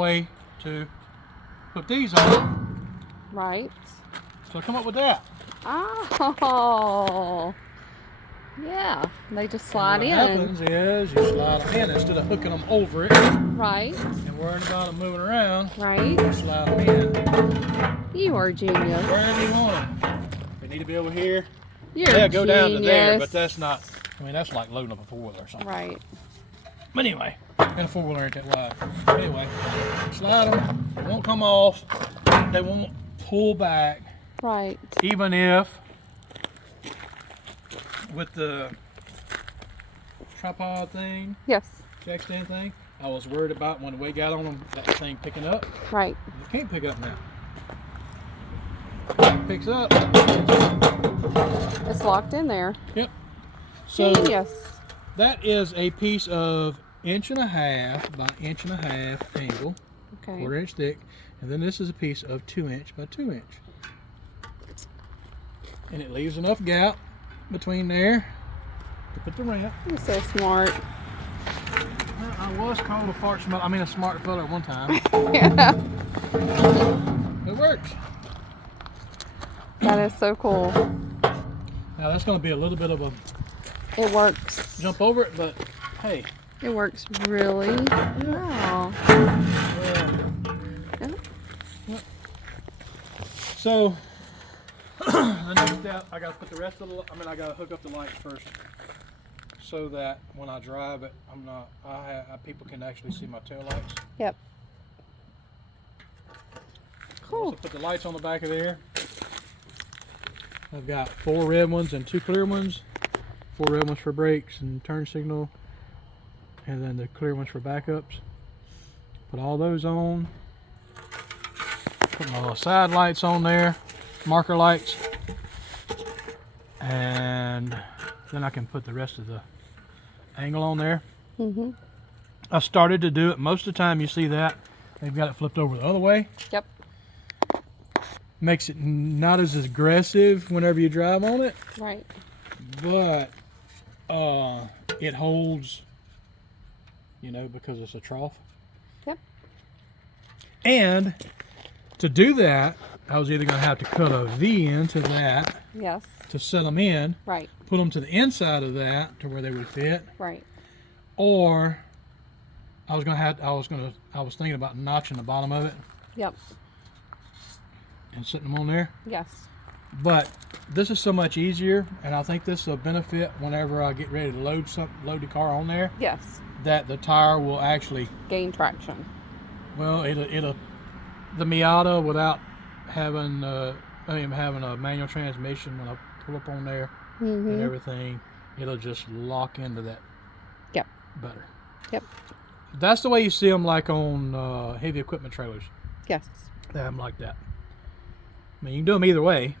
way to put these on. Right. So I come up with that. Oh. Yeah. They just slide in. What happens is you slide them in instead of hooking them over it. Right. And worrying about them moving around. Right. You slide them in. You are genius. Wherever you want them. They need to be over here. You're Yeah, go down to genius. there, but that's not. I mean, that's like loading up a four-wheeler or something. Right. But anyway, and a four-wheeler ain't that wide. Anyway, slide them. They won't come off. They won't pull back. Right. Even if with the tripod thing, Yes. jack stand thing, I was worried about when the weight got on them, that thing picking up. Right. It can't pick up now. It picks up. It's locked in there. Yep. So Genius. that is a piece of 1.5 by 1.5 angle, Okay. 1/4 inch thick, and then this is a piece of 2 inch by 2 inch. And it leaves enough gap between there to put the ramp. You're so smart. I was called a smart fella at one time. Yeah. It works. That is so cool. Now that's going to be a little bit of a It works. jump over it, but hey. It works really well. Yeah. So the next step, I got to put the rest of the. I got to hook up the lights first, so that when I drive it, people can actually see my tail lights. Yep. Cool. So put the lights on the back of there. I've got 4 red ones and 2 clear ones. 4 red ones for brakes and turn signal, and then the clear ones for backups. Put all those on. Put my little side lights on there, marker lights, and then I can put the rest of the angle on there. Mm-hmm. I started to do it. Most of the time you see that they've got it flipped over the other way. Yep. Makes it not as aggressive whenever you drive on it, Right. but it holds, because it's a trough. Yep. And to do that, I was either going to have to cut a V into that Yes. to set them in, Right. put them to the inside of that to where they would fit, Right. or I was thinking about notching the bottom of it Yep. and setting them on there. Yes. But this is so much easier, and I think this will benefit whenever I get ready to load the car on there, Yes. that the tire will actually, Gain traction. it'll the Miata, without having having a manual transmission, when I pull up on there Mm-hmm. and everything, it'll just lock into that. Yep. Better. Yep. That's the way you see them, like on heavy equipment trailers. Yes. They have them like that. I mean, you can do them either way.